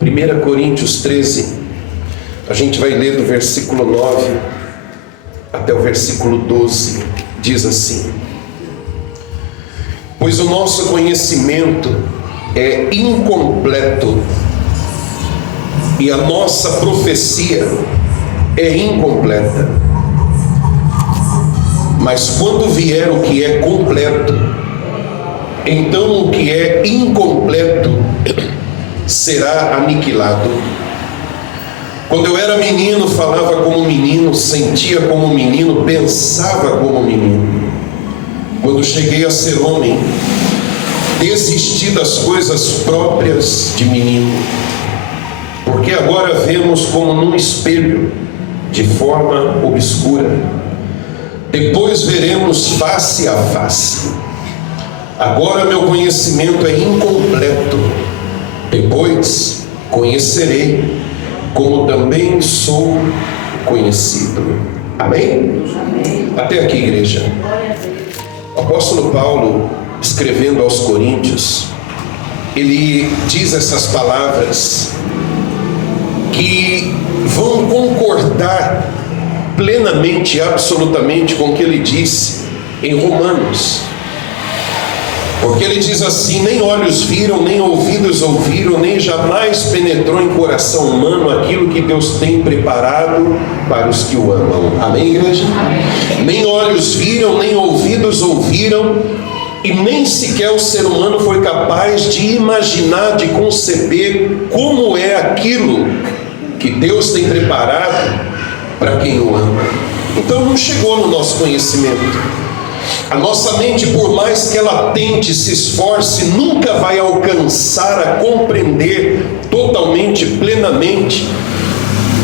1 Coríntios 13, a gente vai ler do versículo 9 até o versículo 12, diz assim: pois o nosso conhecimento é incompleto e a nossa profecia é incompleta. Mas quando vier o que é completo, então o que é incompleto será aniquilado. Quando eu era menino, falava como menino, sentia como menino, pensava como menino. Quando cheguei a ser homem, desisti das coisas próprias de menino, porque agora vemos como num espelho, de forma obscura. Depois veremos face a face. Agora meu conhecimento é incompleto. Depois conhecerei, como também sou conhecido. Amém? Amém. Até aqui, igreja. O apóstolo Paulo, escrevendo aos Coríntios, ele diz essas palavras que vão concordar plenamente, absolutamente com o que ele disse em Romanos. Porque ele diz assim: nem olhos viram, nem ouvidos ouviram, nem jamais penetrou em coração humano aquilo que Deus tem preparado para os que o amam. Amém, igreja? Amém. Nem olhos viram, nem ouvidos ouviram, e nem sequer o ser humano foi capaz de imaginar, de conceber como é aquilo que Deus tem preparado para quem o ama. Então não chegou no nosso conhecimento. A nossa mente, por mais que ela tente, se esforce, nunca vai alcançar a compreender totalmente, plenamente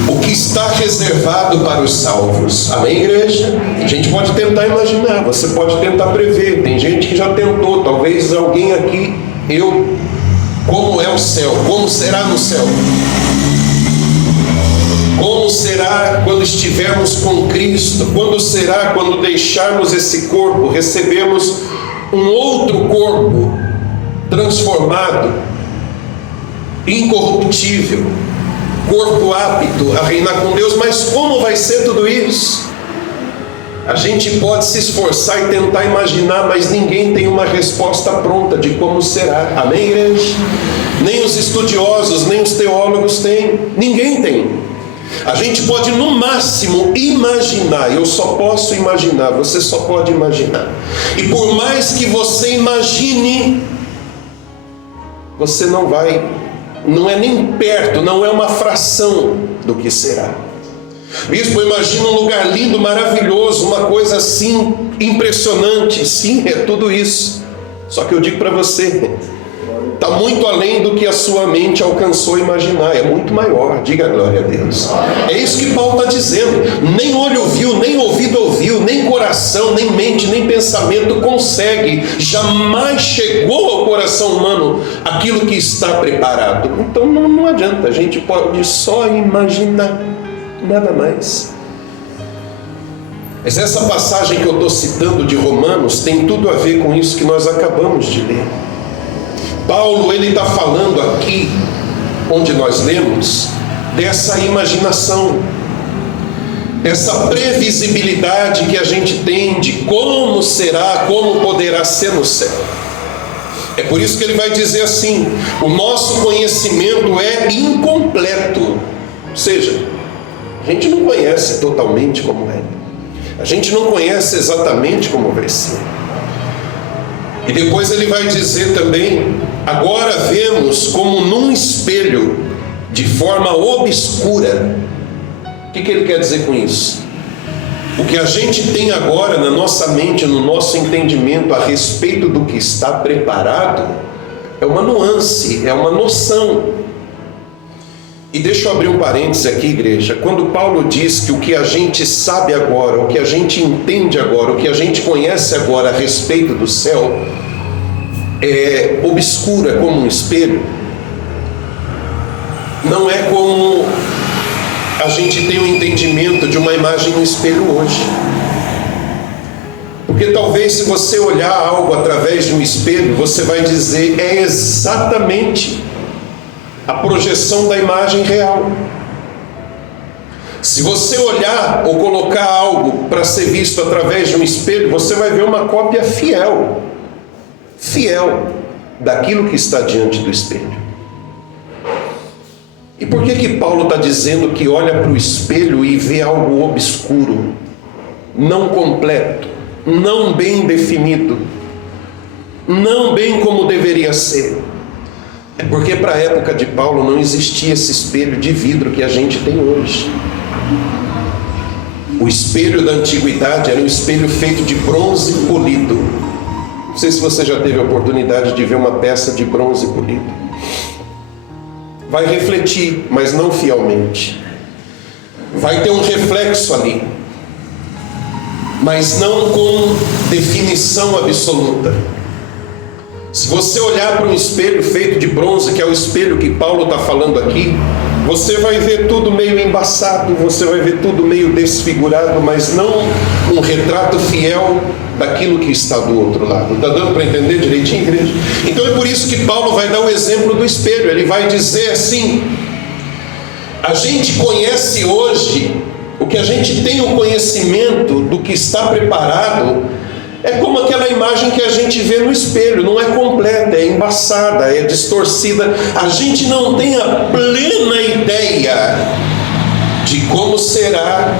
o que está reservado para os salvos. Amém, igreja? A gente pode tentar imaginar, você pode tentar prever. Tem gente que já tentou, talvez alguém aqui, como é o céu, como será no céu? Como será quando estivermos com Cristo? Quando será quando deixarmos esse corpo, recebemos um outro corpo transformado, incorruptível, corpo apto a reinar com Deus? Mas como vai ser tudo isso? A gente pode se esforçar e tentar imaginar, mas ninguém tem uma resposta pronta de como será. Amém, igreja? Nem os estudiosos, nem os teólogos têm. Ninguém tem. A gente pode no máximo imaginar. Eu só posso imaginar, você só pode imaginar. E por mais que você imagine, você não é nem perto, não é uma fração do que será. Bispo, imagina um lugar lindo, maravilhoso, uma coisa assim impressionante. Sim, é tudo isso. Só que eu digo para você, está muito além do que a sua mente alcançou imaginar, é muito maior. Diga glória a Deus. É isso que Paulo está dizendo. Nem olho viu, nem ouvido ouviu, nem coração, nem mente, nem pensamento consegue, jamais chegou ao coração humano aquilo que está preparado. Então não adianta, a gente pode só imaginar, nada mais. Mas essa passagem que eu estou citando de Romanos tem tudo a ver com isso que nós acabamos de ler. Paulo, ele está falando aqui, onde nós lemos, dessa imaginação, dessa previsibilidade que a gente tem de como será, como poderá ser no céu. É por isso que ele vai dizer assim: o nosso conhecimento é incompleto. Ou seja, a gente não conhece totalmente como é. A gente não conhece exatamente como vai ser. E depois ele vai dizer também: agora vemos como num espelho, de forma obscura. O que ele quer dizer com isso? O que a gente tem agora na nossa mente, no nosso entendimento a respeito do que está preparado, é uma nuance, é uma noção. E deixa eu abrir um parêntese aqui, igreja. Quando Paulo diz que o que a gente sabe agora, o que a gente entende agora, o que a gente conhece agora a respeito do céu, é obscuro, é como um espelho. Não é como a gente tem um entendimento de uma imagem no espelho hoje. Porque talvez se você olhar algo através de um espelho, você vai dizer: é exatamente a projeção da imagem real. Se você olhar ou colocar algo para ser visto através de um espelho, você vai ver uma cópia fiel daquilo que está diante do espelho. E por que Paulo está dizendo que olha para o espelho e vê algo obscuro, não completo, não bem definido, não bem como deveria ser? É porque para a época de Paulo não existia esse espelho de vidro que a gente tem hoje. O espelho da antiguidade era um espelho feito de bronze polido. Não sei se você já teve a oportunidade de ver uma peça de bronze polido. Vai refletir, mas não fielmente. Vai ter um reflexo ali, mas não com definição absoluta. Se você olhar para um espelho feito de bronze, que é o espelho que Paulo está falando aqui, você vai ver tudo meio embaçado, você vai ver tudo meio desfigurado, mas não um retrato fiel daquilo que está do outro lado. Está dando para entender direitinho, igreja? Então é por isso que Paulo vai dar o exemplo do espelho. Ele vai dizer assim: a gente conhece hoje, o que a gente tem o conhecimento do que está preparado, é como aquela imagem que a gente vê no espelho, não é completa, é embaçada, é distorcida. A gente não tem a plena ideia de como será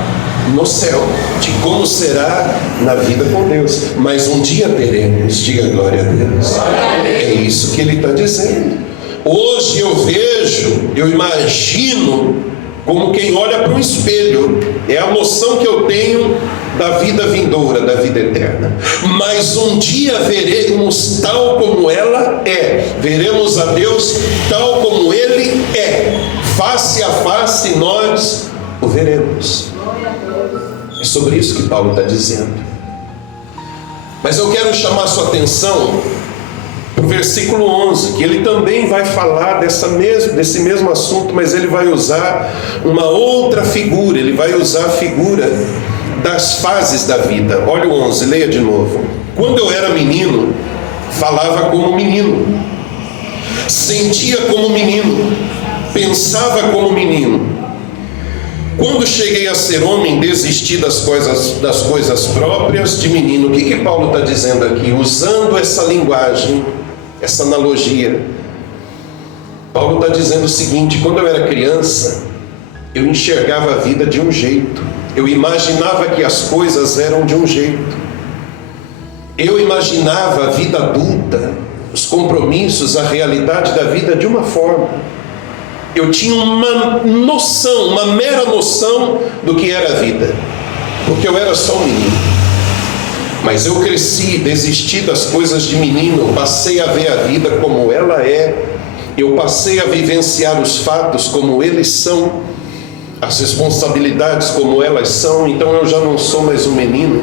no céu, de como será na vida com Deus. Mas um dia teremos, diga glória a Deus. É isso que ele está dizendo. Hoje eu vejo, eu imagino como quem olha para um espelho. É a noção que eu tenho da vida vindoura, da vida eterna. Mas um dia veremos tal como ela é. Veremos a Deus tal como Ele é. Face a face nós o veremos. É sobre isso que Paulo está dizendo. Mas eu quero chamar a sua atenção para o versículo 11, que ele também vai falar desse mesmo assunto, mas ele vai usar uma outra figura. Ele vai usar a figura das fases da vida. Olha o 11, leia de novo. Quando eu era menino, falava como menino, sentia como menino, pensava como menino. Quando cheguei a ser homem, desisti das coisas próprias de menino. O que Paulo está dizendo aqui? Usando essa linguagem, essa analogia, Paulo está dizendo o seguinte: quando eu era criança, eu enxergava a vida de um jeito, eu imaginava que as coisas eram de um jeito, eu imaginava a vida adulta, os compromissos, a realidade da vida de uma forma. Eu tinha uma noção, uma mera noção do que era a vida, porque eu era só um menino. Mas eu cresci, desisti das coisas de menino, eu passei a ver a vida como ela é, eu passei a vivenciar os fatos como eles são, as responsabilidades como elas são. Então eu já não sou mais um menino,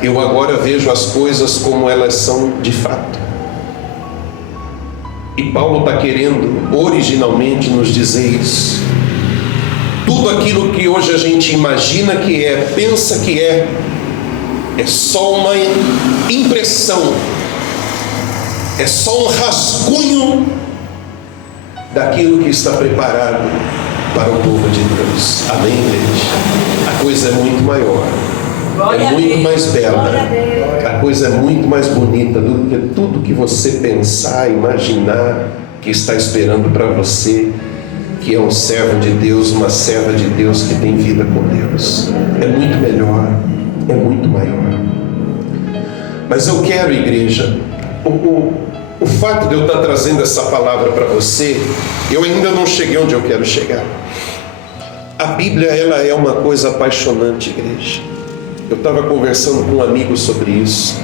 eu agora vejo as coisas como elas são de fato. E Paulo está querendo originalmente nos dizer isso. Tudo aquilo que hoje a gente imagina que é, pensa que é só uma impressão, é só um rascunho daquilo que está preparado para o povo de Deus. Amém, igreja? A coisa é muito maior, é muito mais bela, a coisa é muito mais bonita do que tudo que você pensar, imaginar que está esperando para você, que é um servo de Deus, uma serva de Deus que tem vida com Deus. É muito melhor, é muito maior. Mas eu quero, igreja, o fato de eu estar trazendo essa palavra para você, eu ainda não cheguei onde eu quero chegar. A Bíblia, ela é uma coisa apaixonante, igreja. Eu estava conversando com um amigo sobre isso.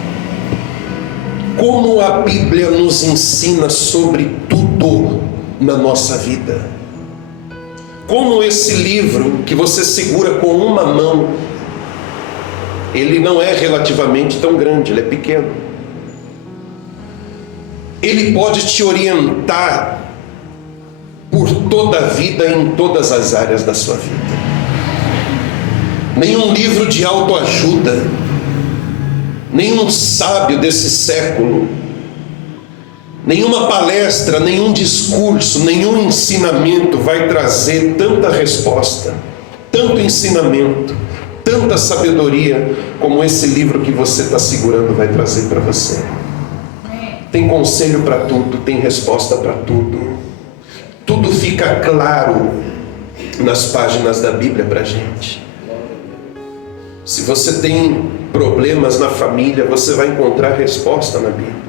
Como a Bíblia nos ensina sobre tudo na nossa vida. Como esse livro que você segura com uma mão, ele não é relativamente tão grande, ele é pequeno. Ele pode te orientar por toda a vida, em todas as áreas da sua vida. Nenhum livro de autoajuda, nenhum sábio desse século Nenhuma palestra, nenhum discurso, nenhum ensinamento vai trazer tanta resposta, tanto ensinamento, tanta sabedoria como esse livro que você está segurando vai trazer para você. Tem conselho para tudo, tem resposta para tudo. Tudo fica claro nas páginas da Bíblia para a gente. Se você tem problemas na família, você vai encontrar resposta na Bíblia.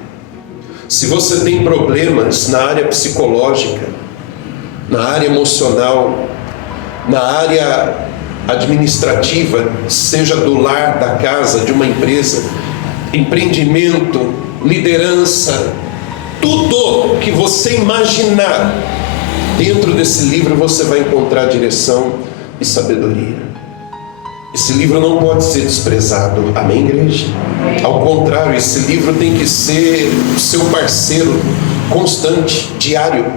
Se você tem problemas na área psicológica, na área emocional, na área administrativa, seja do lar, da casa, de uma empresa, empreendimento, liderança, tudo que você imaginar, dentro desse livro você vai encontrar direção e sabedoria. Esse livro não pode ser desprezado, amém, igreja? Ao contrário, esse livro tem que ser o seu parceiro constante, diário.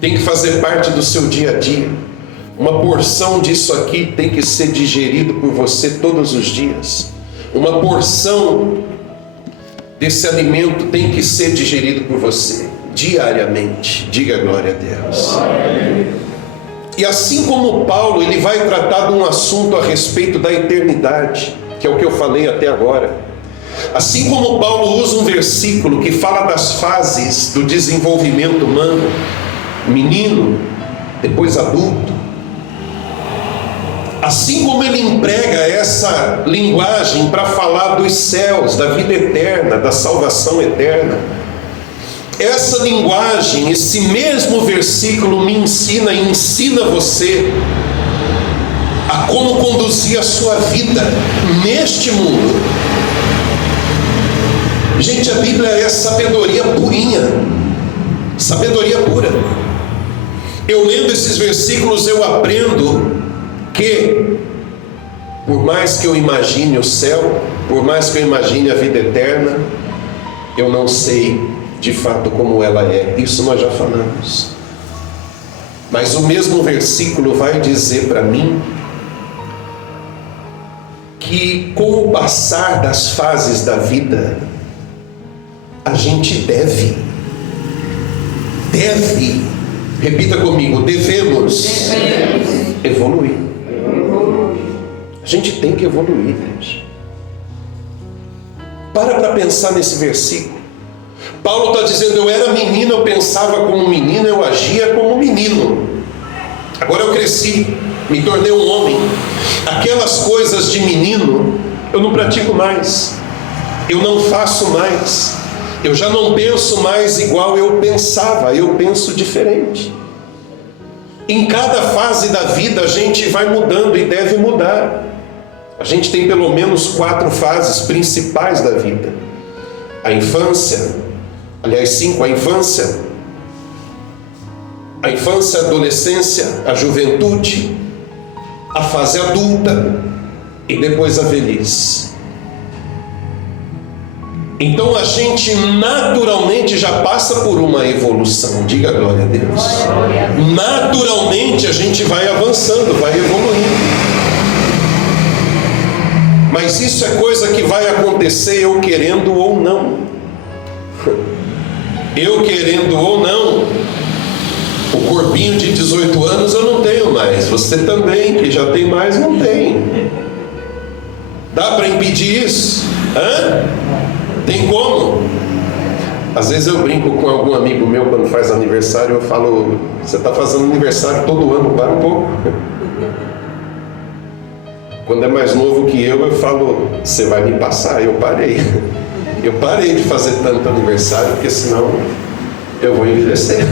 Tem que fazer parte do seu dia a dia. Uma porção disso aqui tem que ser digerido por você todos os dias. Uma porção desse alimento tem que ser digerido por você diariamente. Diga glória a Deus. E assim como Paulo, ele vai tratar de um assunto a respeito da eternidade, que é o que eu falei até agora. Assim como Paulo usa um versículo que fala das fases do desenvolvimento humano, menino, depois adulto, assim como ele emprega essa linguagem para falar dos céus, da vida eterna, da salvação eterna, essa linguagem, esse mesmo versículo me ensina e ensina você a como conduzir a sua vida neste mundo. Gente, a Bíblia é sabedoria purinha, sabedoria pura. Eu lendo esses versículos eu aprendo que, por mais que eu imagine o céu, por mais que eu imagine a vida eterna, eu não sei de fato como ela é. Isso nós já falamos. Mas o mesmo versículo vai dizer para mim que com o passar das fases da vida, a gente deve, repita comigo, devemos evoluir. A gente tem que evoluir, gente. Para pensar nesse versículo. Paulo está dizendo, eu era menino, eu pensava como menino, eu agia como menino. Agora eu cresci, me tornei um homem. Aquelas coisas de menino, eu não pratico mais. Eu não faço mais. Eu já não penso mais igual eu pensava, eu penso diferente. Em cada fase da vida a gente vai mudando e deve mudar. A gente tem pelo menos 4 fases principais da vida. A infância, aliás 5, a infância, a adolescência, a juventude, a fase adulta e depois a velhice. Então a gente naturalmente já passa por uma evolução, diga glória a Deus. Naturalmente a gente vai avançando, vai evoluindo. Mas isso é coisa que vai acontecer eu querendo ou não. Eu querendo ou não, o corpinho de 18 anos eu não tenho mais. Você também, que já tem mais, não tem. Dá para impedir isso? Tem como? Às vezes eu brinco com algum amigo meu quando faz aniversário, eu falo, você está fazendo aniversário todo ano, para um pouco. Quando é mais novo que eu falo, você vai me passar, eu parei. Eu parei de fazer tanto aniversário, porque senão eu vou envelhecer.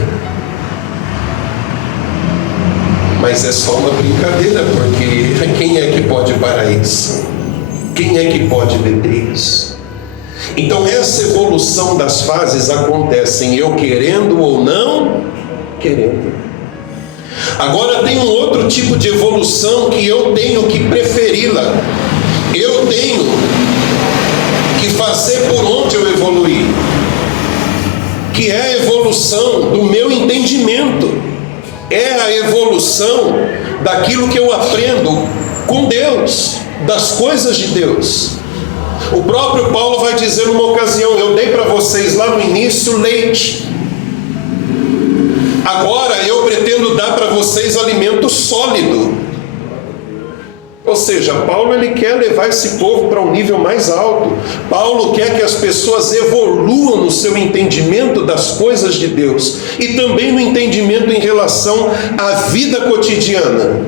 Mas é só uma brincadeira, porque quem é que pode parar isso? Quem é que pode deter isso? Então essa evolução das fases acontece em eu querendo ou não querendo. Agora tem um outro tipo de evolução que eu tenho que preferi-la. Eu tenho que fazer por onde eu evoluir, que é a evolução do meu entendimento, é a evolução daquilo que eu aprendo com Deus, das coisas de Deus. O próprio Paulo vai dizer numa ocasião: eu dei para vocês lá no início leite, agora eu pretendo dar para vocês alimento sólido. Ou seja, Paulo ele quer levar esse povo para um nível mais alto. Paulo quer que as pessoas evoluam no seu entendimento das coisas de Deus e também no entendimento em relação à vida cotidiana.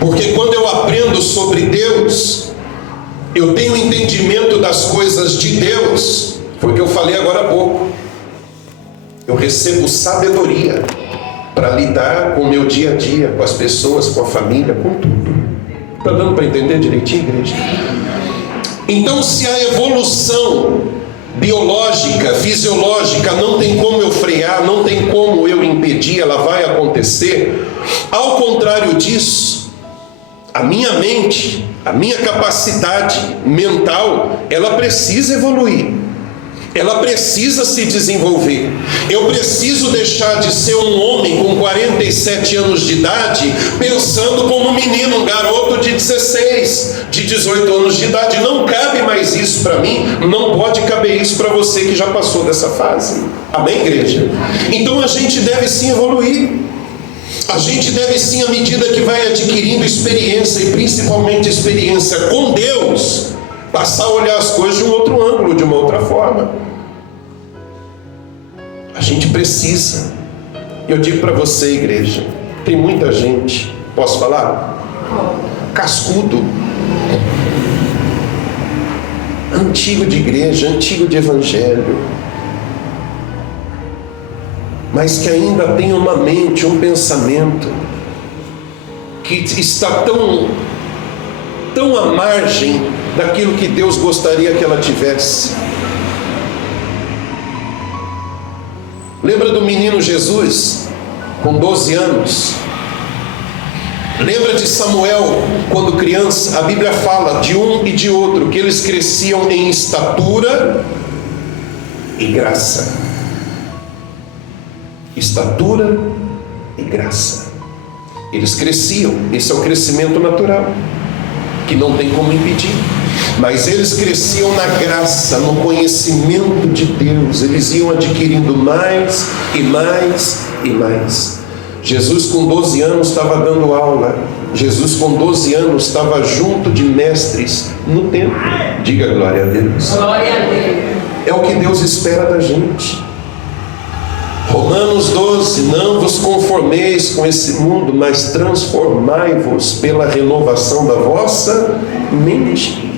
Porque quando eu aprendo sobre Deus, eu tenho entendimento das coisas de Deus. Foi o que eu falei agora há pouco. Eu recebo sabedoria para lidar com o meu dia a dia, com as pessoas, com a família, com tudo. Está dando para entender direitinho, igreja? Então, se a evolução biológica, fisiológica, não tem como eu frear, não tem como eu impedir, ela vai acontecer. Ao contrário disso, a minha mente, a minha capacidade mental, ela precisa evoluir. Ela precisa se desenvolver. Eu preciso deixar de ser um homem com 47 anos de idade pensando como um menino, um garoto de 16, de 18 anos de idade. Não cabe mais isso para mim, não pode caber isso para você que já passou dessa fase. Amém, igreja? Então a gente deve sim evoluir. A gente deve sim, à medida que vai adquirindo experiência, e principalmente experiência com Deus, passar a olhar as coisas de um outro ângulo, de uma outra forma. A gente precisa. Eu digo para você, igreja, tem muita gente, posso falar? Cascudo, antigo de igreja, antigo de evangelho, mas que ainda tem uma mente, um pensamento que está tão à margem daquilo que Deus gostaria que ela tivesse. Lembra do menino Jesus, com 12 anos? Lembra de Samuel, quando criança? A Bíblia fala de um e de outro, que eles cresciam em estatura e graça. Estatura e graça. Eles cresciam, esse é o crescimento natural, que não tem como impedir. Mas eles cresciam na graça, no conhecimento de Deus. Eles iam adquirindo mais e mais e mais. Jesus com 12 anos estava dando aula. Jesus com 12 anos estava junto de mestres no templo. Diga glória a Deus. Glória a Deus. É o que Deus espera da gente. Romanos 12, não vos conformeis com esse mundo, mas transformai-vos pela renovação da vossa mente.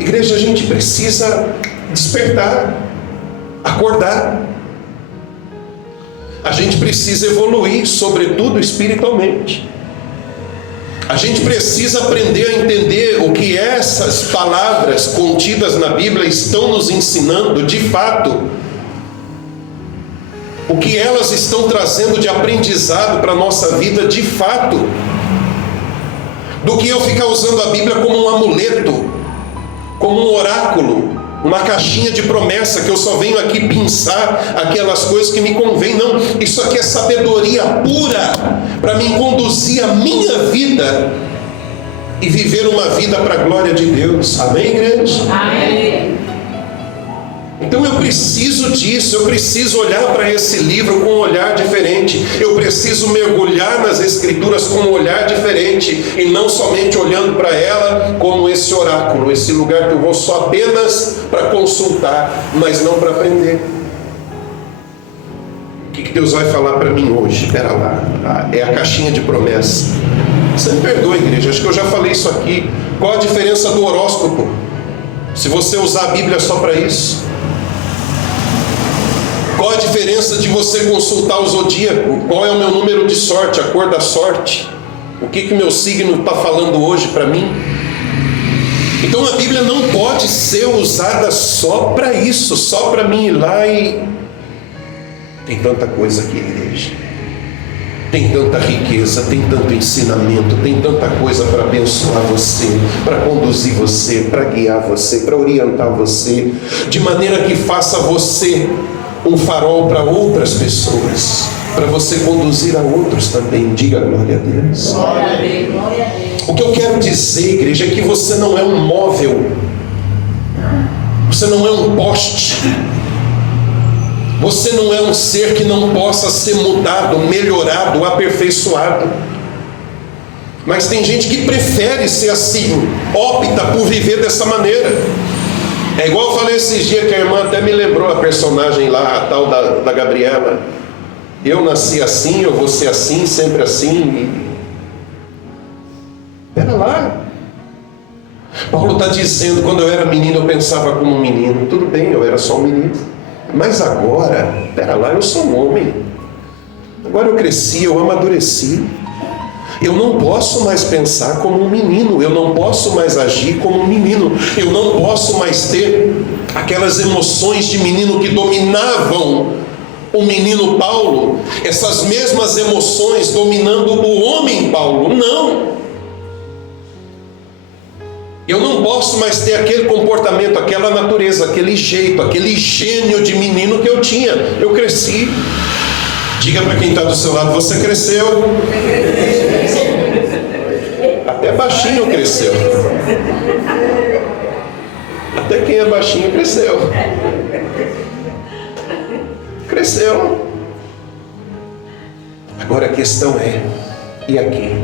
Igreja, a gente precisa despertar, acordar. A gente precisa evoluir, sobretudo espiritualmente. A gente precisa aprender a entender o que essas palavras contidas na Bíblia estão nos ensinando de fato. O que elas estão trazendo de aprendizado para a nossa vida de fato. Do que eu ficar usando a Bíblia como um amuleto, como um oráculo, uma caixinha de promessa que eu só venho aqui pensar aquelas coisas que me convêm. Não, isso aqui é sabedoria pura para me conduzir a minha vida e viver uma vida para a glória de Deus. Amém, igreja? Amém. Então eu preciso disso, eu preciso olhar para esse livro com um olhar diferente, eu preciso mergulhar nas Escrituras com um olhar diferente, e não somente olhando para ela como esse oráculo, esse lugar que eu vou só apenas para consultar, mas não para aprender. O que Deus vai falar para mim hoje? Espera lá, é a caixinha de promessa. Você me perdoa, igreja, acho que eu já falei isso aqui. Qual a diferença do horóscopo? Se você usar a Bíblia só para isso? Qual a diferença de você consultar o zodíaco? Qual é o meu número de sorte, a cor da sorte? O que o meu signo está falando hoje para mim? Então a Bíblia não pode ser usada só para isso, só para mim ir lá e... Tem tanta coisa aqui, igreja. Tem tanta riqueza, tem tanto ensinamento, tem tanta coisa para abençoar você, para conduzir você, para guiar você, para orientar você, de maneira que faça você um farol para outras pessoas, para você conduzir a outros também. Diga glória a Deus. Glória a Deus, glória a Deus. O que eu quero dizer, igreja, é que você não é um móvel, você não é um poste, você não é um ser que não possa ser mudado, melhorado, aperfeiçoado. Mas tem gente que prefere ser assim, opta por viver dessa maneira. É igual eu falei esses dias, que a irmã até me lembrou a personagem lá, a tal da Gabriela. Eu nasci assim, eu vou ser assim, sempre assim. Pera lá. Paulo está dizendo, quando eu era menino eu pensava como um menino. Tudo bem, eu era só um menino. Mas agora, pera lá, eu sou um homem. Agora eu cresci, eu amadureci. Eu não posso mais pensar como um menino. Eu não posso mais agir como um menino. Eu não posso mais ter aquelas emoções de menino que dominavam o menino Paulo. Essas mesmas emoções dominando o homem Paulo. Não. Eu não posso mais ter aquele comportamento, aquela natureza, aquele jeito, aquele gênio de menino que eu tinha. Eu cresci. Diga para quem está do seu lado, você cresceu. Até baixinho cresceu. Até quem é baixinho cresceu. Cresceu. Agora a questão é, e aqui?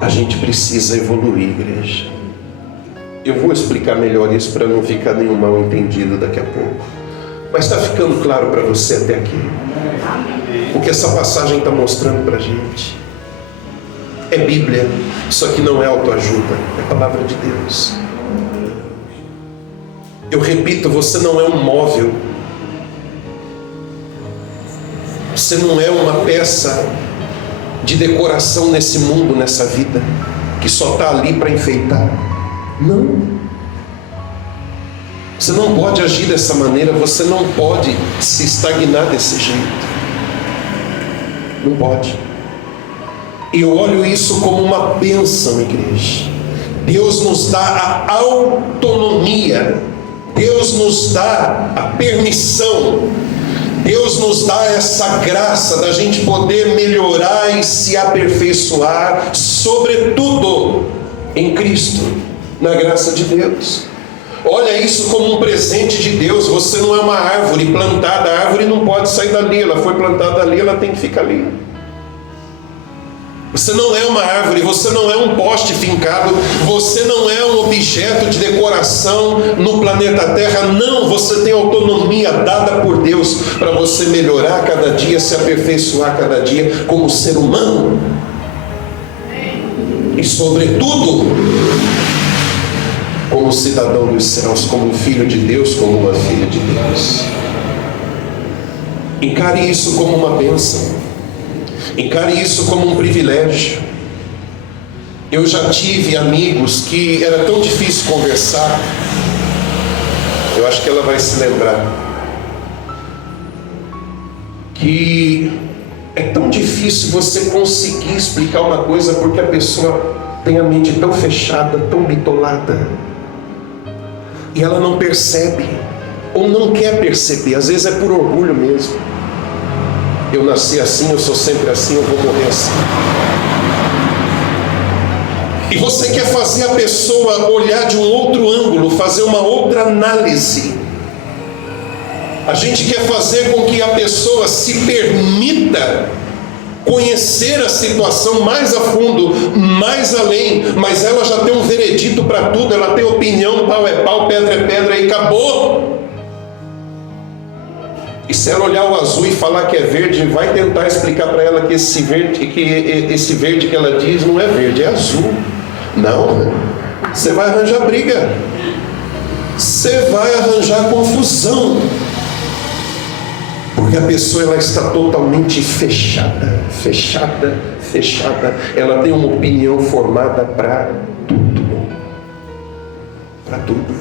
A gente precisa evoluir, igreja. Eu vou explicar melhor isso para não ficar nenhum mal entendido daqui a pouco. Mas está ficando claro para você até aqui? O que essa passagem está mostrando para a gente? É Bíblia. Isso aqui não é autoajuda, é palavra de Deus. Eu repito, você não é um móvel. Você não é uma peça de decoração nesse mundo, nessa vida, que só está ali para enfeitar. Não. Você não pode agir dessa maneira, você não pode se estagnar desse jeito. Não pode. E eu olho isso como uma bênção, igreja. Deus nos dá a autonomia, Deus nos dá a permissão, Deus nos dá essa graça da gente poder melhorar e se aperfeiçoar, sobretudo em Cristo, na graça de Deus. Olha isso como um presente de Deus. Você não é uma árvore plantada, a árvore não pode sair dali, ela foi plantada ali, ela tem que ficar ali. Você não é uma árvore, você não é um poste fincado, você não é um objeto de decoração no planeta Terra. Não, você tem autonomia dada por Deus para você melhorar cada dia, se aperfeiçoar cada dia como ser humano. E sobretudo, como cidadão dos céus, como filho de Deus, como uma filha de Deus. Encare isso como uma bênção. Encare isso como um privilégio. Eu já tive amigos que era tão difícil conversar. Eu acho que ela vai se lembrar que é tão difícil você conseguir explicar uma coisa porque a pessoa tem a mente tão fechada, tão bitolada, e ela não percebe, ou não quer perceber. Às vezes é por orgulho mesmo. Eu nasci assim, eu sou sempre assim, eu vou morrer assim. E você quer fazer a pessoa olhar de um outro ângulo, fazer uma outra análise. A gente quer fazer com que a pessoa se permita conhecer a situação mais a fundo, mais além, mas ela já tem um veredito para tudo, ela tem opinião, pau é pau, pedra é pedra e acabou. E se ela olhar o azul e falar que é verde, vai tentar explicar para ela que esse verde que ela diz não é verde, é azul. Não, você vai arranjar briga, você vai arranjar confusão, porque a pessoa ela está totalmente fechada. Ela tem uma opinião formada para tudo. Para tudo.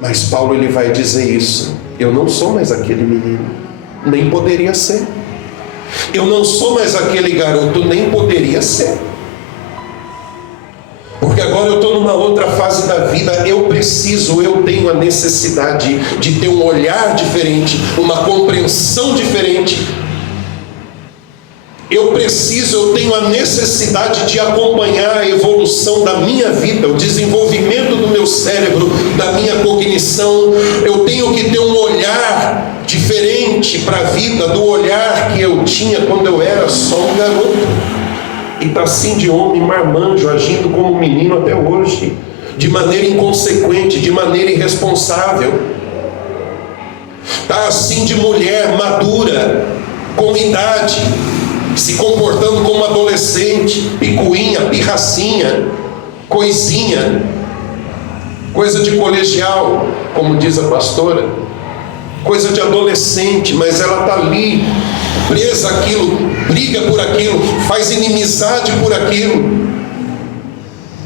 Mas Paulo ele vai dizer isso. Eu não sou mais aquele menino, nem poderia ser. Eu não sou mais aquele garoto, nem poderia ser. Porque agora eu estou numa outra fase da vida. Eu tenho a necessidade de ter um olhar diferente, uma compreensão diferente Eu tenho a necessidade de acompanhar a evolução da minha vida, o desenvolvimento do meu cérebro, da minha cognição. Eu tenho que ter um olhar diferente para a vida do olhar que eu tinha quando eu era só um garoto. E está assim de homem marmanjo, agindo como menino até hoje, de maneira inconsequente, de maneira irresponsável. Está assim de mulher madura, com idade, se comportando como adolescente, picuinha, pirracinha, coisinha, coisa de colegial, como diz a pastora, coisa de adolescente, mas ela está ali, presa àquilo, briga por aquilo, faz inimizade por aquilo,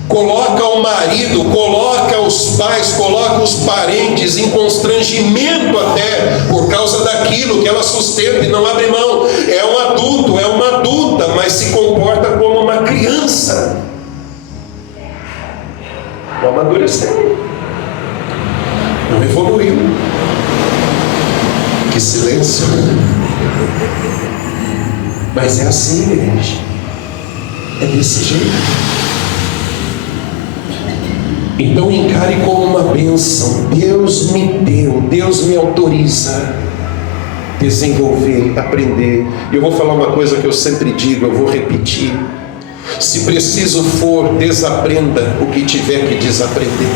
coloca o marido, coloca os pais, coloca os parentes em constrangimento até por causa daquilo que ela sustenta e não abre mão. É um adulto, é uma adulta, mas se comporta como uma criança. Não amadureceu, não evoluiu. Que silêncio. Mas é assim, igreja. É desse jeito. Então encare como uma bênção. Deus me deu, Deus me autoriza a desenvolver, aprender. E eu vou falar uma coisa que eu sempre digo, eu vou repetir. Se preciso for, desaprenda o que tiver que desaprender.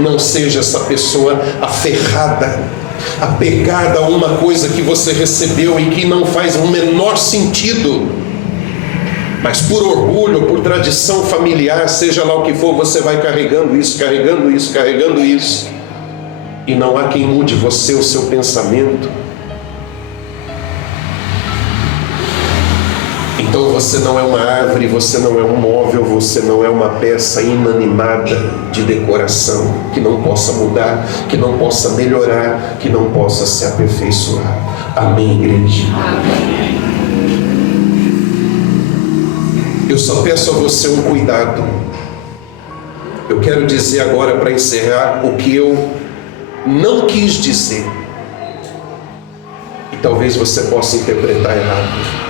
Não seja essa pessoa aferrada, apegada a uma coisa que você recebeu e que não faz o menor sentido. Mas por orgulho, por tradição familiar, seja lá o que for, você vai carregando isso, carregando isso, carregando isso. E não há quem mude você, o seu pensamento. Então você não é uma árvore, você não é um móvel, você não é uma peça inanimada de decoração, que não possa mudar, que não possa melhorar, que não possa se aperfeiçoar. Amém, igreja? Amém. Eu só peço a você um cuidado. Eu quero dizer agora, para encerrar, o que eu não quis dizer. E talvez você possa interpretar errado.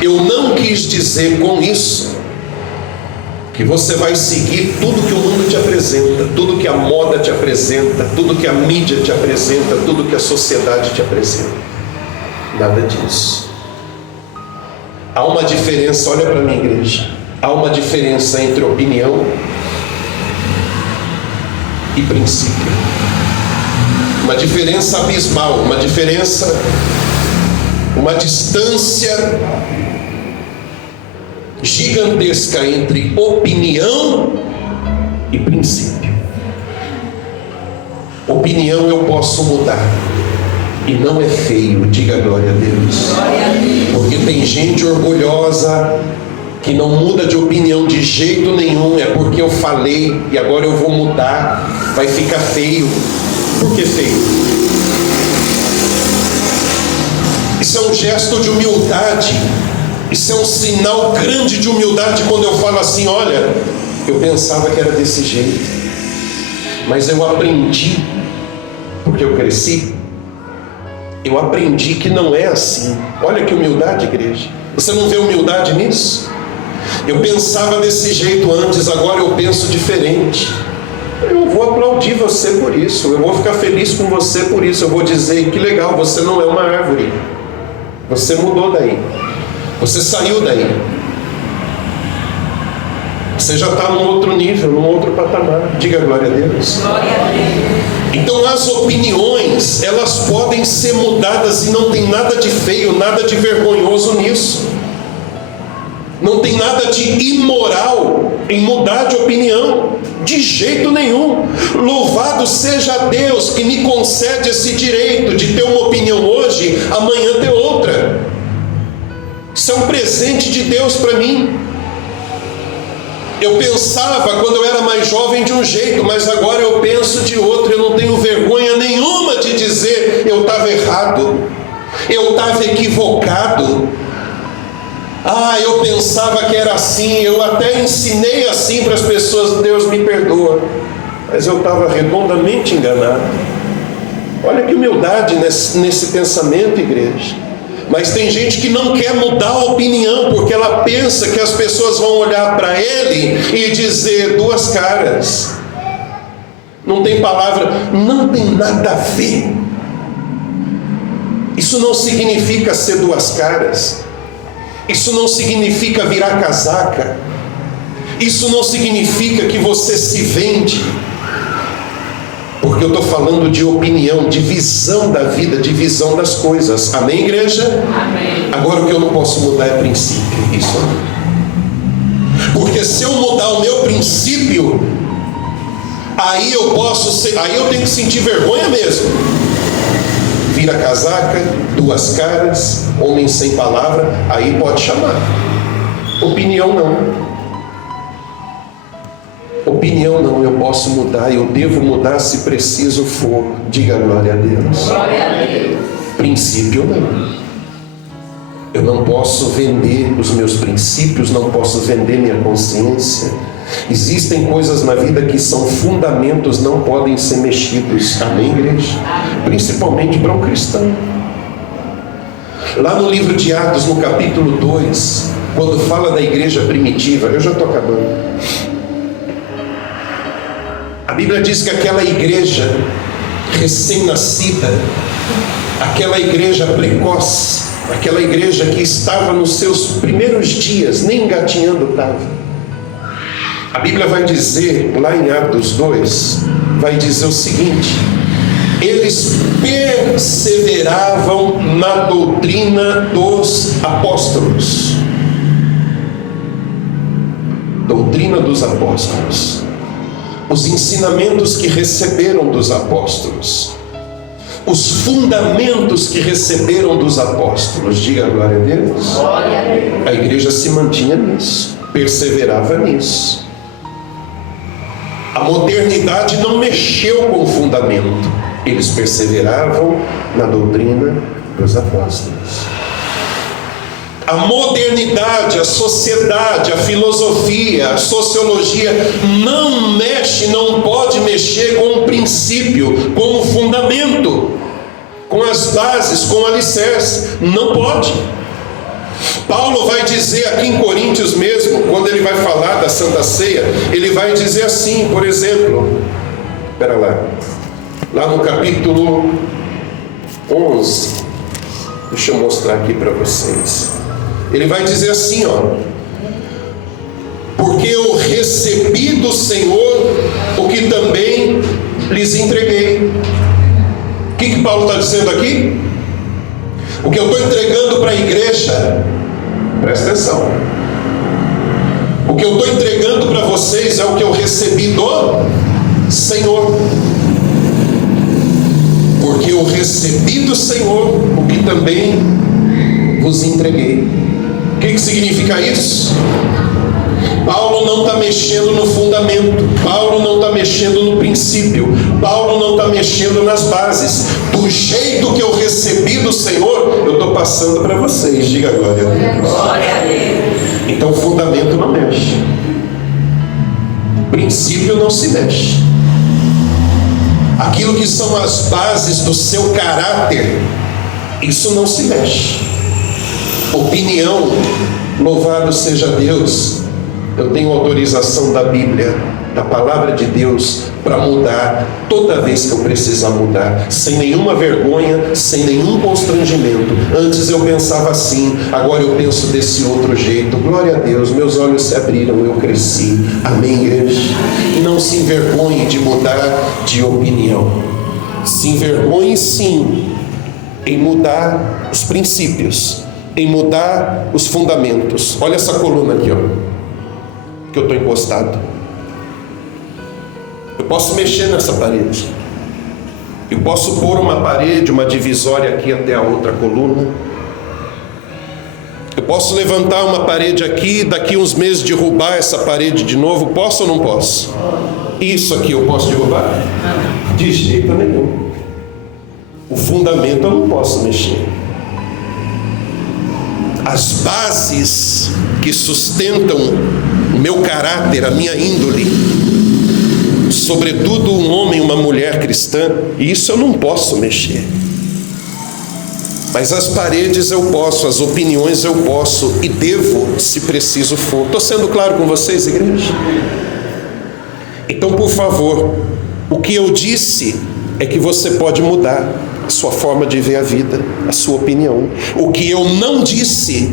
Eu não quis dizer com isso que você vai seguir tudo que o mundo te apresenta, tudo que a moda te apresenta, tudo que a mídia te apresenta, tudo que a sociedade te apresenta. Nada disso. Há uma diferença, olha para mim, igreja. Há uma diferença entre opinião e princípio. Uma diferença abismal, uma distância gigantesca entre opinião e princípio. Opinião eu posso mudar. E não é feio, diga glória a Deus. Porque tem gente orgulhosa que não muda de opinião de jeito nenhum. É porque eu falei e agora eu vou mudar, vai ficar feio. Por que feio? Isso é um gesto de humildade. Isso é um sinal grande de humildade quando eu falo assim: olha, eu pensava que era desse jeito, mas eu aprendi, porque eu cresci. Eu aprendi que não é assim. Olha que humildade, igreja. Você não vê humildade nisso? Eu pensava desse jeito antes, agora eu penso diferente. Eu vou aplaudir você por isso. Eu vou ficar feliz com você por isso. Eu vou dizer: que legal, você não é uma árvore. Você mudou daí. Você saiu daí. Você já está num outro nível, num outro patamar. Diga glória a Deus. Glória a Deus. Então as opiniões, elas podem ser mudadas e não tem nada de feio, nada de vergonhoso nisso. Não tem nada de imoral em mudar de opinião, de jeito nenhum. Louvado seja Deus que me concede esse direito de ter uma opinião hoje, amanhã ter outra. Isso é um presente de Deus para mim. Eu pensava quando eu era mais jovem de um jeito, mas agora eu penso de outro. Eu não tenho vergonha nenhuma de dizer: eu estava errado, eu estava equivocado. Eu pensava que era assim, eu até ensinei assim para as pessoas, Deus me perdoa, mas eu estava redondamente enganado. Olha que humildade nesse pensamento, igreja. Mas tem gente que não quer mudar a opinião, porque ela pensa que as pessoas vão olhar para ele e dizer duas caras. Não tem palavra, não tem nada a ver. Isso não significa ser duas caras. Isso não significa virar casaca. Isso não significa que você se vende. Porque eu estou falando de opinião, de visão da vida, de visão das coisas. Amém, igreja? Amém. Agora o que eu não posso mudar é princípio. Isso não. Porque se eu mudar o meu princípio, aí eu tenho que sentir vergonha mesmo. Vira casaca, duas caras, homem sem palavra, aí pode chamar. Opinião não. Opinião não, eu posso mudar, eu devo mudar se preciso for. Diga glória a Deus. Glória a Deus. Princípio não. Eu não posso vender os meus princípios, não posso vender minha consciência. Existem coisas na vida que são fundamentos, não podem ser mexidos. Amém, igreja? Principalmente para um cristão. Lá no livro de Atos, no capítulo 2, quando fala da igreja primitiva, eu já estou acabando. A Bíblia diz que aquela igreja recém-nascida, aquela igreja precoce, aquela igreja que estava nos seus primeiros dias, nem engatinhando estava. A Bíblia vai dizer, lá em Atos 2, vai dizer o seguinte: eles perseveravam na doutrina dos apóstolos. Doutrina dos apóstolos. Os ensinamentos que receberam dos apóstolos, os fundamentos que receberam dos apóstolos. Diga glória a Deus. Glória a Deus. A igreja se mantinha nisso, perseverava nisso. A modernidade não mexeu com o fundamento, eles perseveravam na doutrina dos apóstolos. A modernidade, a sociedade, a filosofia, a sociologia não mexe, não pode mexer com o princípio, com o fundamento, com as bases, com o alicerce. Não pode. Paulo vai dizer aqui em Coríntios mesmo, quando ele vai falar da Santa Ceia, ele vai dizer assim, por exemplo, espera lá no capítulo 11, deixa eu mostrar aqui para vocês. Ele vai dizer assim, porque eu recebi do Senhor o que também lhes entreguei. O que Paulo está dizendo aqui? O que eu estou entregando para a igreja, presta atenção, o que eu estou entregando para vocês é o que eu recebi do Senhor. Porque eu recebi do Senhor o que também vos entreguei. O que significa isso? Paulo não está mexendo no fundamento, Paulo não está mexendo no princípio, Paulo não está mexendo nas bases. Do jeito que eu recebi do Senhor, eu estou passando para vocês. Diga glória a Deus. Glória a Deus. Então o fundamento não mexe, o princípio não se mexe. Aquilo que são as bases do seu caráter, isso não se mexe. Opinião, louvado seja Deus, eu tenho autorização da Bíblia, da palavra de Deus, para mudar toda vez que eu precisar mudar, sem nenhuma vergonha, sem nenhum constrangimento. Antes eu pensava assim, agora eu penso desse outro jeito. Glória a Deus, meus olhos se abriram, eu cresci. Amém, igreja? Não se envergonhe de mudar de opinião. Se envergonhe sim em mudar os princípios, em mudar os fundamentos. Olha essa coluna aqui, que eu estou encostado. Eu posso mexer nessa parede. Eu posso pôr uma parede, uma divisória aqui até a outra coluna. Eu posso levantar uma parede aqui, daqui uns meses derrubar essa parede de novo. Posso ou não posso? Isso aqui eu posso derrubar? De jeito nenhum. O fundamento eu não posso mexer. As bases que sustentam o meu caráter, a minha índole, sobretudo um homem e uma mulher cristã, isso eu não posso mexer. Mas as paredes eu posso, as opiniões eu posso e devo, se preciso for. Estou sendo claro com vocês, igreja? Então, por favor, o que eu disse é que você pode mudar a sua forma de ver a vida, a sua opinião. O que eu não disse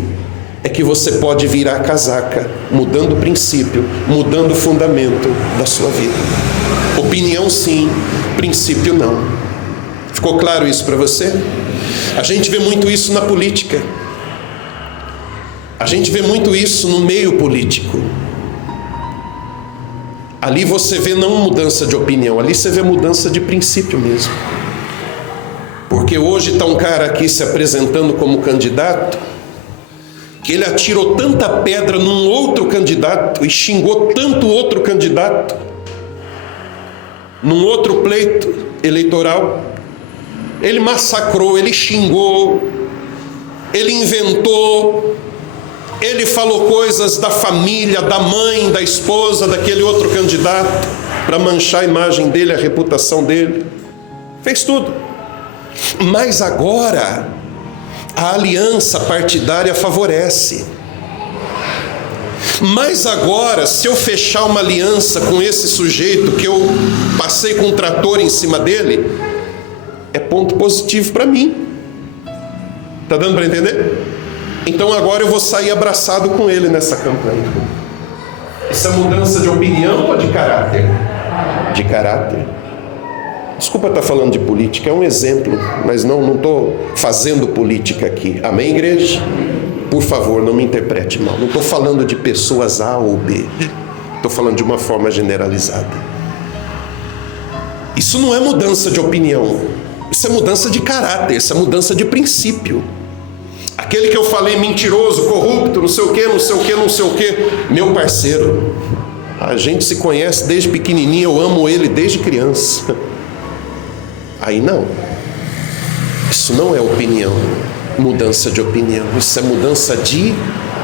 é que você pode virar a casaca, mudando o princípio, mudando o fundamento da sua vida. Opinião sim, princípio não. Ficou claro isso para você? A gente vê muito isso na política. A gente vê muito isso no meio político. Ali você vê não mudança de opinião, ali você vê mudança de princípio mesmo. Porque hoje está um cara aqui se apresentando como candidato, que ele atirou tanta pedra num outro candidato e xingou tanto outro candidato, num outro pleito eleitoral. Ele massacrou, ele xingou, ele inventou, ele falou coisas da família, da mãe, da esposa daquele outro candidato, para manchar a imagem dele, a reputação dele. Fez tudo. Mas agora, a aliança partidária favorece. Mas agora, se eu fechar uma aliança com esse sujeito que eu passei com um trator em cima dele, é ponto positivo para mim. Tá dando para entender? Então agora eu vou sair abraçado com ele nessa campanha. Essa mudança de opinião ou de caráter? De caráter. Desculpa estar falando de política, é um exemplo, mas não estou fazendo política aqui. Amém, igreja? Por favor, não me interprete mal. Não estou falando de pessoas A ou B. Estou falando de uma forma generalizada. Isso não é mudança de opinião. Isso é mudança de caráter, isso é mudança de princípio. Aquele que eu falei mentiroso, corrupto, não sei o quê, não sei o quê, não sei o quê. Meu parceiro, a gente se conhece desde pequenininho, eu amo ele desde criança. Aí não. Isso não é opinião, mudança de opinião. Isso é mudança de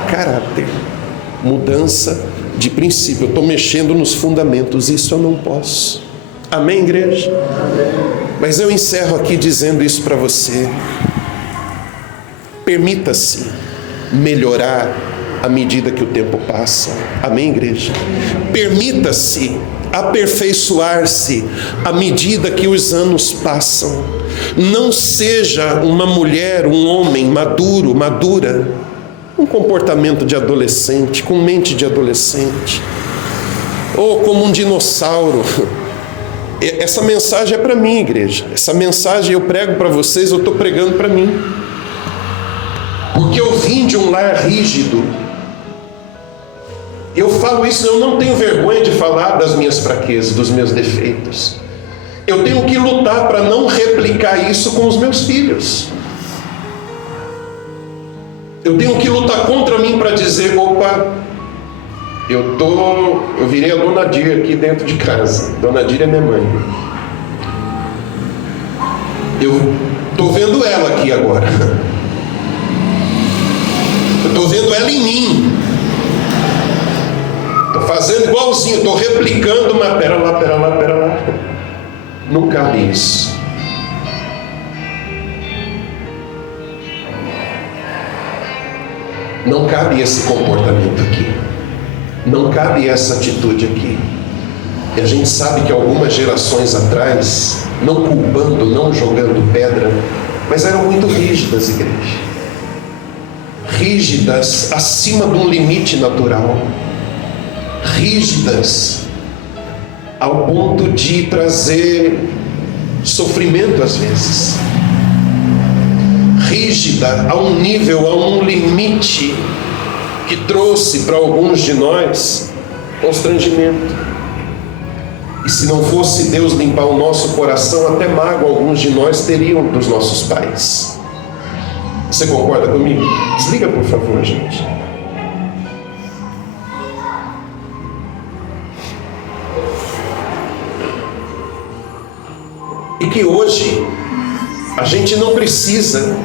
caráter, mudança de princípio. Eu estou mexendo nos fundamentos, isso eu não posso. Amém, igreja? Amém. Mas eu encerro aqui dizendo isso para você. Permita-se melhorar à medida que o tempo passa. Amém, igreja? Permita-se aperfeiçoar-se à medida que os anos passam. Não seja uma mulher, um homem maduro, madura, um comportamento de adolescente, com mente de adolescente, ou como um dinossauro. Essa mensagem é para mim, igreja. Essa mensagem eu prego para vocês, eu estou pregando para mim. Porque eu vim de um lar rígido. Eu falo isso, eu não tenho vergonha de falar das minhas fraquezas, dos meus defeitos. Eu tenho que lutar para não replicar isso com os meus filhos. Eu tenho que lutar contra mim para dizer, opa, eu virei a Dona Dir aqui dentro de casa. Dona Dir é minha mãe. Eu estou vendo ela aqui agora. Eu estou vendo ela em mim. Estou fazendo igualzinho, estou replicando, mas pera lá. Não cabe isso. Não cabe esse comportamento aqui. Não cabe essa atitude aqui. E a gente sabe que algumas gerações atrás, não culpando, não jogando pedra, mas eram muito rígidas, igreja. Rígidas acima de um limite natural. Rígidas ao ponto de trazer sofrimento às vezes. Rígida a um nível, a um limite que trouxe para alguns de nós constrangimento. E se não fosse Deus limpar o nosso coração, até mágoa alguns de nós teriam dos nossos pais. Você concorda comigo? Desliga, por favor, gente. E que hoje a gente não precisa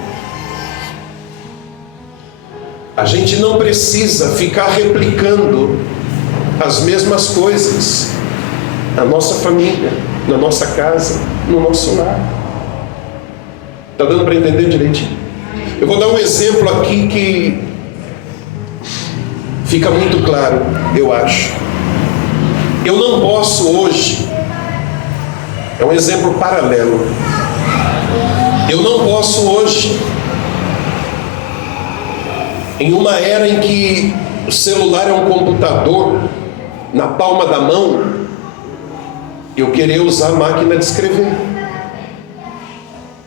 ficar replicando as mesmas coisas na nossa família, na nossa casa, no nosso lar. Está dando para entender direitinho? Eu vou dar um exemplo aqui que fica muito claro, eu acho. Eu não posso hoje, é um exemplo paralelo, eu não posso hoje, em uma era em que o celular é um computador na palma da mão, eu querer usar a máquina de escrever.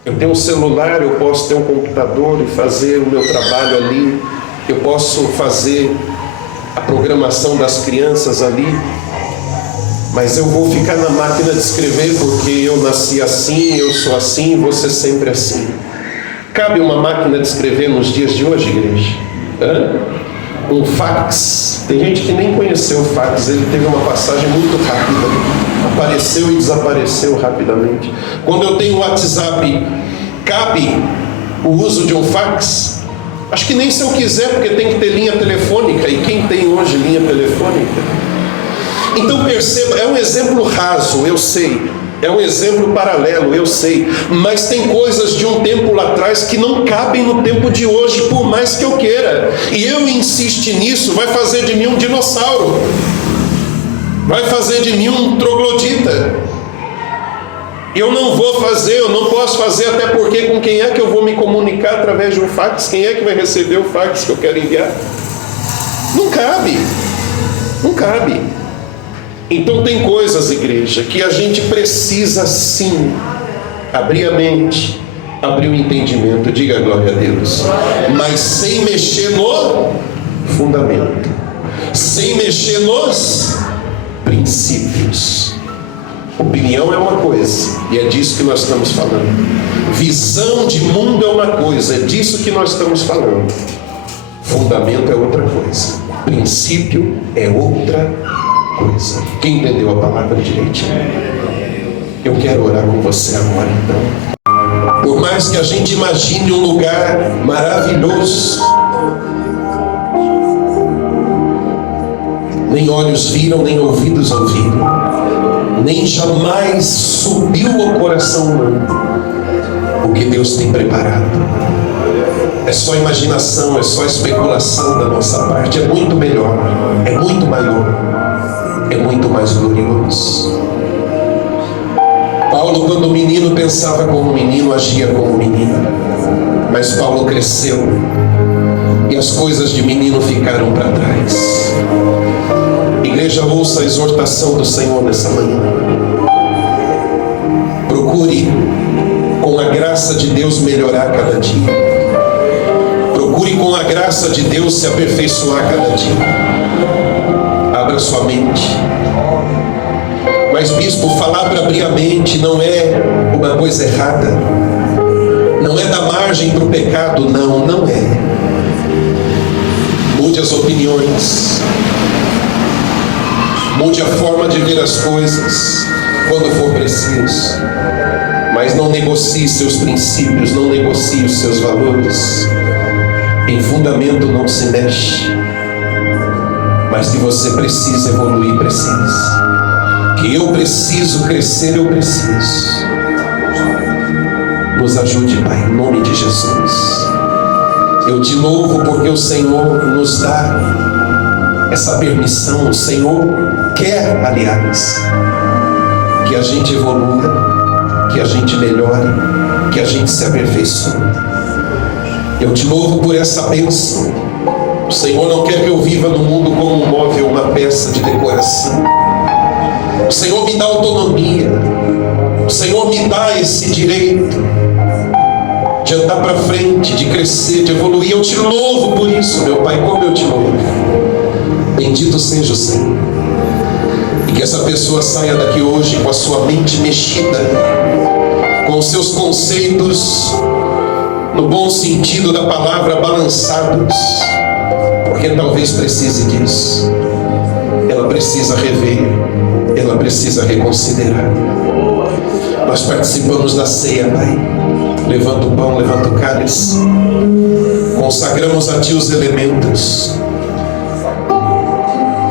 Eu tenho um celular, eu posso ter um computador e fazer o meu trabalho ali, eu posso fazer a programação das crianças ali, mas eu vou ficar na máquina de escrever porque eu nasci assim, eu sou assim, vou ser sempre assim. Cabe uma máquina de escrever nos dias de hoje, igreja? Um fax. Tem gente que nem conheceu o fax, ele teve uma passagem muito rápida, apareceu e desapareceu rapidamente. Quando eu tenho o WhatsApp, cabe o uso de um fax? Acho que nem se eu quiser, porque tem que ter linha telefônica, e quem tem hoje linha telefônica? Então perceba, é um exemplo raso, eu sei, é um exemplo paralelo, eu sei, mas tem coisas de um tempo lá atrás que não cabem no tempo de hoje, por mais que eu queira, e eu insistir nisso, vai fazer de mim um dinossauro, vai fazer de mim um troglodita. Eu não vou fazer, eu não posso fazer, até porque com quem é que eu vou me comunicar através de um fax? Quem é que vai receber o fax que eu quero enviar? Não cabe, não cabe. Então tem coisas, igreja, que a gente precisa sim abrir a mente, abrir o entendimento, diga glória a Deus, mas sem mexer no fundamento, sem mexer nos princípios. Opinião é uma coisa, e é disso que nós estamos falando. Visão de mundo é uma coisa, é disso que nós estamos falando. Fundamento é outra coisa. Princípio é outra coisa. Quem entendeu a palavra direitinho? Eu quero orar com você agora, então. Por mais que a gente imagine um lugar maravilhoso, nem olhos viram, nem ouvidos ouviram, nem jamais subiu ao coração humano o que Deus tem preparado. É só imaginação, é só especulação da nossa parte. É muito melhor, é muito maior, é muito mais glorioso. Paulo, quando menino, pensava como menino, agia como menino. Mas Paulo cresceu e as coisas de menino ficaram para trás. Igreja, ouça a exortação do Senhor nessa manhã. Procure, com a graça de Deus, melhorar cada dia. Procure, com a graça de Deus, se aperfeiçoar cada dia. Abra sua mente. Mas, bispo, falar para abrir a mente não é uma coisa errada. Não é dar margem para o pecado, não, não é. Mude as opiniões. Mude a forma de ver as coisas quando for preciso, mas não negocie seus princípios, não negocie os seus valores. Em fundamento não se mexe, mas que você precisa evoluir, precisa. Que eu preciso crescer, eu preciso. Nos ajude, Pai, em nome de Jesus. Eu te louvo porque o Senhor nos dá essa permissão. O Senhor quer, aliás, que a gente evolua, que a gente melhore, que a gente se aperfeiçoe. Eu te louvo por essa bênção. O Senhor não quer que eu viva no mundo como um móvel, uma peça de decoração. O Senhor me dá autonomia. O Senhor me dá esse direito de andar para frente, de crescer, de evoluir. Eu te louvo por isso, meu Pai, como eu te louvo. Bendito seja o Senhor. E que essa pessoa saia daqui hoje com a sua mente mexida, com os seus conceitos, no bom sentido da palavra, balançados, porque talvez precise disso. Ela precisa rever, ela precisa reconsiderar. Nós participamos da ceia, Pai. Levanta o pão, levanta o cálice. Consagramos a Ti os elementos.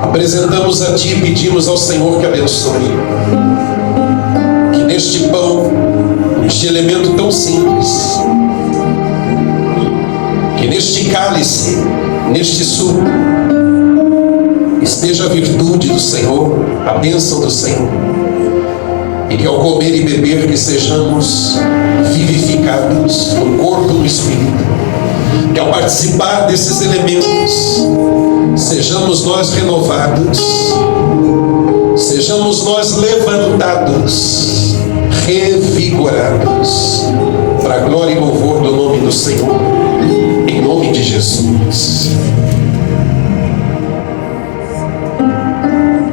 Apresentamos a Ti e pedimos ao Senhor que abençoe. Que neste pão, neste elemento tão simples, cálice, neste suco, esteja a virtude do Senhor, a bênção do Senhor. E que ao comer e beber que sejamos vivificados no corpo e no espírito. Que ao participar desses elementos sejamos nós renovados, sejamos nós levantados, revigorados, para a glória e louvor do nome do Senhor, em nome de Jesus.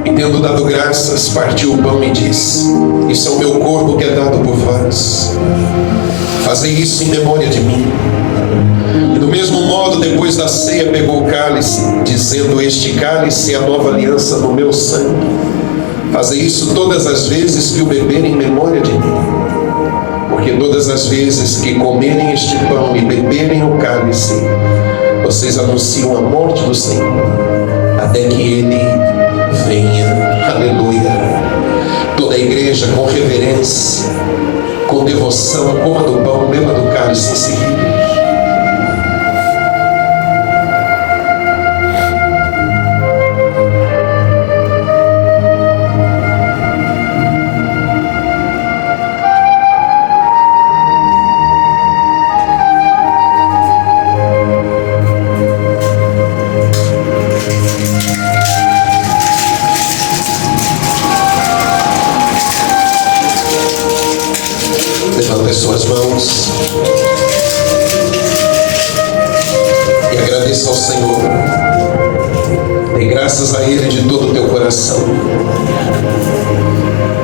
E tendo dado graças, partiu o pão e disse: isso é o meu corpo que é dado por vós, fazei isso em memória de mim. E do mesmo modo, depois da ceia, pegou o cálice, dizendo: este cálice é a nova aliança no meu sangue, fazei isso todas as vezes que o beberem em memória de mim. Porque todas as vezes que comerem este pão e beberem o cálice, vocês anunciam a morte do Senhor, até que Ele venha. Aleluia. Toda a igreja, com reverência, com devoção, coma do pão, beba do cálice em seguida. Levanta as suas mãos e agradeça ao Senhor. Dê graças a Ele de todo o teu coração.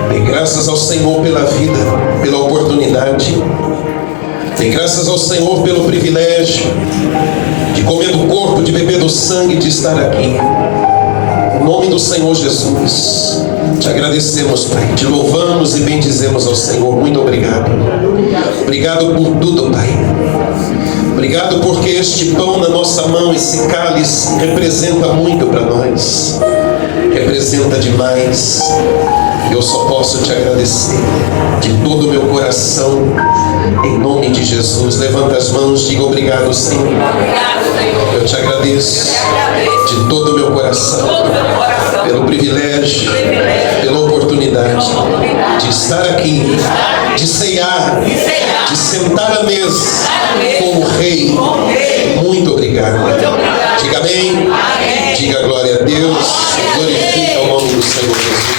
Dê graças ao Senhor pela vida, pela oportunidade. Dê graças ao Senhor pelo privilégio de comer do corpo, de beber do sangue, de estar aqui. Em nome do Senhor Jesus, te agradecemos, Pai, te louvamos e bendizemos ao Senhor. Muito obrigado. Obrigado por tudo, Pai. Obrigado porque este pão na nossa mão, esse cálice, representa muito para nós. Representa demais. Eu só posso te agradecer de todo o meu coração, em nome de Jesus. Levanta as mãos, diga obrigado, Senhor. Eu te agradeço de todo o meu coração pelo privilégio, pela oportunidade de estar aqui, de ceiar, de sentar à mesa com o Rei. Muito obrigado. Diga amém. Diga glória a Deus. Glorifica o nome do Senhor Jesus.